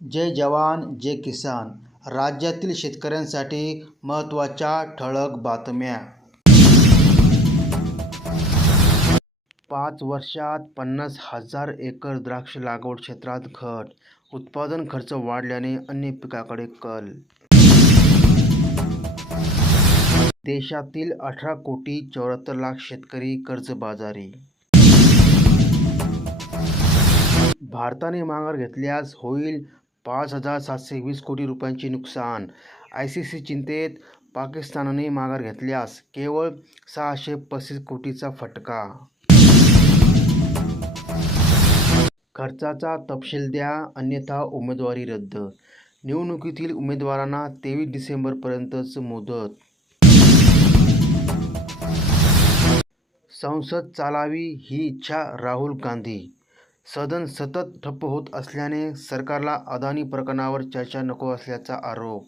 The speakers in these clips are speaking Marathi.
जय जवान जय किसान. राज्यातील शेतकऱ्यांसाठी महत्त्वाच्या ठळक बातम्या. पाच वर्षात पन्नास हजार एकर द्राक्ष लागवड क्षेत्रात घट. उत्पादन खर्च वाढल्याने अन्य पिकाकडे कल. देशातील अठरा कोटी चौऱ्याहत्तर लाख शेतकरी कर्जबाजारी. भारताने माघार घेतल्यास होईल पाच हजार सातशे वीस कोटी रुपयांचे नुकसान. आय सी सी चिंतेत पाकिस्तानने माघार घेतल्यास केवळ सहाशे पस्तीस कोटीचा फटका. खर्चाचा तपशील द्या अन्यथा उमेदवारी रद्द. निवडणुकीतील उमेदवारांना तेवीस डिसेंबरपर्यंतच मुदत. संसद चालावी ही इच्छा राहुल गांधी. सदन सतत ठप्प होत असल्याने सरकारला अदानी प्रकरणावर चर्चा नको असल्याचा आरोप.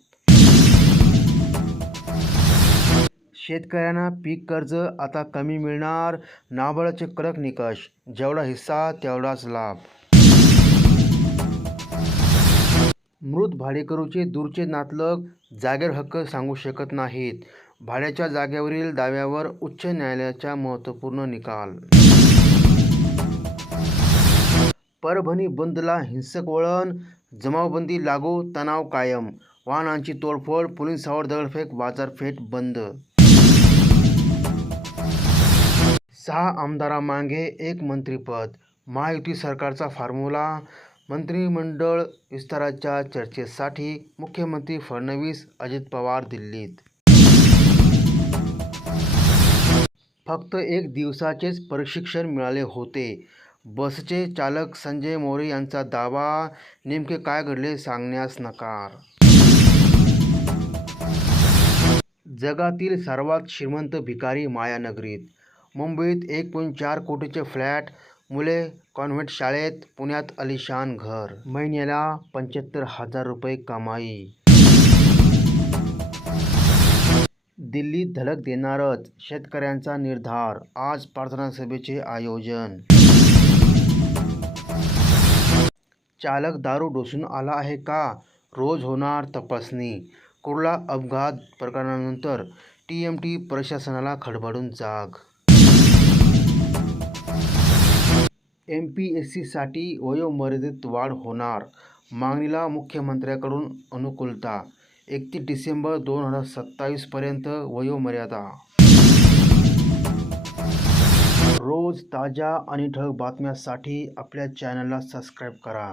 शेतकऱ्यांना पीक कर्ज आता कमी मिळणार नाबार्डचे कडक निकष जेवढा हिस्सा तेवढाच लाभ. मृत भाडेकरूचे दूरचे नातलग जागेवर हक्क सांगू शकत नाहीत. भाड्याच्या जागेवरील दाव्यावर उच्च न्यायालयाचा महत्त्वपूर्ण निकाल. परभणी बंदला हिंसक वळण जमावबंदी लागू तणाव कायम वाहनांची तोडफोड पोलिसांवर दगडफेक बाजारपेठ बंद. सहा आमदारामागे एक मंत्रिपद महायुती सरकारचा फॉर्म्युला मंत्रिमंडळ विस्ताराच्या चर्चेसाठी मुख्यमंत्री फडणवीस अजित पवार दिल्लीत. फक्त एक दिवसाचेच प्रशिक्षण मिळाले होते. बसचे चालक संजय मोरे यांचा दावा नेमके काय घडले सांगण्यास नकार. जगातील सर्वात श्रीमंत भिकारी मायानगरीत. मुंबईत एक पॉईंट चार कोटीचे फ्लॅट मुले कॉन्व्हेंट शाळेत पुण्यात अलिशान घर. महिन्याला पंच्याहत्तर हजार रुपये कमाई. दिल्लीत धडक देणारच शेतकऱ्यांचा निर्धार आज प्रार्थना सभेचे आयोजन. चालक दारू डोसून आला आहे का? रोज होणार तपासणी. कुर्ला अपघात प्रकरणानंतर टी एम टी प्रशासनाला खडबडून जाग. एम पी एस सीसाठी वयोमर्यादेत वाढ होणार मागणीला मुख्यमंत्र्यांकडून अनुकूलता. एकतीस डिसेंबर दोन हजार सत्तावीसपर्यंत वयोमर्यादा. रोज ताज्या आणि ठळक बातम्यांसाठी आपल्या चॅनलला सबस्क्राईब करा.